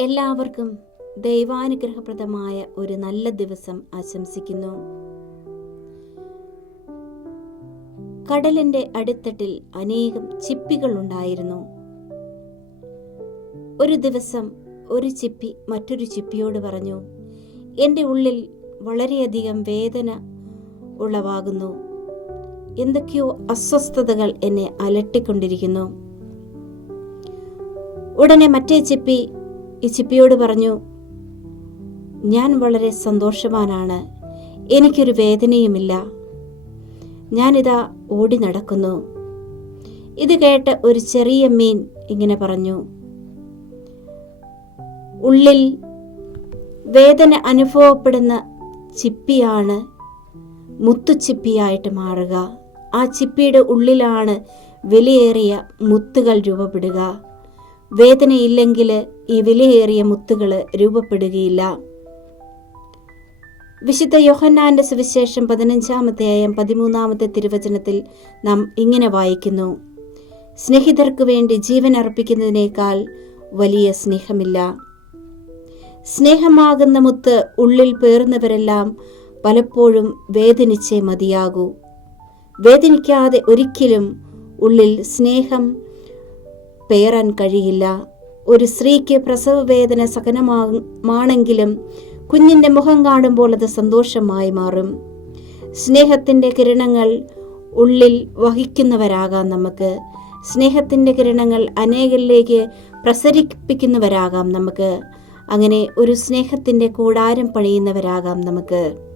എല്ലാവർക്കും ദൈവാനുഗ്രഹപ്രദമായ ഒരു നല്ല ദിവസം ആശംസിക്കുന്നു. കടലിന്റെ അടിത്തട്ടിൽ അനേകം ചിപ്പികൾ ഉണ്ടായിരുന്നു. ഒരു ദിവസം ഒരു ചിപ്പി മറ്റൊരു ചിപ്പിയോട് പറഞ്ഞു എന്റെ ഉള്ളിൽ വളരെയധികം വേദന ഉളവാകുന്നു. എന്തൊക്കെയോ അസ്വസ്ഥതകൾ എന്നെ അലട്ടിക്കൊണ്ടിരിക്കുന്നു. ഉടനെ മറ്റേ ചിപ്പി ഈ ചിപ്പിയോട് പറഞ്ഞു ഞാൻ വളരെ സന്തോഷവാനാണ്. എനിക്കൊരു വേദനയുമില്ല. ഞാനിതാ ഓടി നടക്കുന്നു. ഇത് കേട്ട ഒരു ചെറിയ മീൻ ഇങ്ങനെ പറഞ്ഞു ഉള്ളിൽ വേദന അനുഭവപ്പെടുന്ന ചിപ്പിയാണ് മുത്തുച്ചിപ്പിയായിട്ട് മാറുക. ആ ചിപ്പിയുടെ ഉള്ളിലാണ് വിലയേറിയ മുത്തുകൾ രൂപപ്പെടുക. വേദനയില്ലെങ്കിൽ ഈ വിലയേറിയ മുത്തുകൾ രൂപപ്പെടുകയില്ല. വിശുദ്ധ യോഹന്നാന്റെ സുവിശേഷം പതിനഞ്ചാമത്തെ ആയം പതിമൂന്നാമത്തെ തിരുവചനത്തിൽ നാം ഇങ്ങനെ വായിക്കുന്നു. സ്നേഹിതർക്ക് വേണ്ടി ജീവൻ അർപ്പിക്കുന്നതിനേക്കാൾ വലിയ സ്നേഹമില്ല. സ്നേഹമാകുന്ന മുത്ത് ഉള്ളിൽ പേർന്നവരെല്ലാം പലപ്പോഴും വേദനിച്ചേ മതിയാകൂ. വേദനിക്കാതെ ഒരിക്കലും ഉള്ളിൽ സ്നേഹം പേറാൻ കഴിയില്ല. ഒരു സ്ത്രീക്ക് പ്രസവ വേദന സഹനമാണെങ്കിലും കുഞ്ഞിന്റെ മുഖം കാണുമ്പോൾ അത് സന്തോഷമായി മാറും. സ്നേഹത്തിന്റെ കിരണങ്ങൾ ഉള്ളിൽ വഹിക്കുന്നവരാകാം നമുക്ക്. സ്നേഹത്തിന്റെ കിരണങ്ങൾ അനേകരിലേക്ക് പ്രസരിപ്പിക്കുന്നവരാകാം നമുക്ക്. അങ്ങനെ ഒരു സ്നേഹത്തിന്റെ കൂടാരം പണിയുന്നവരാകാം നമുക്ക്.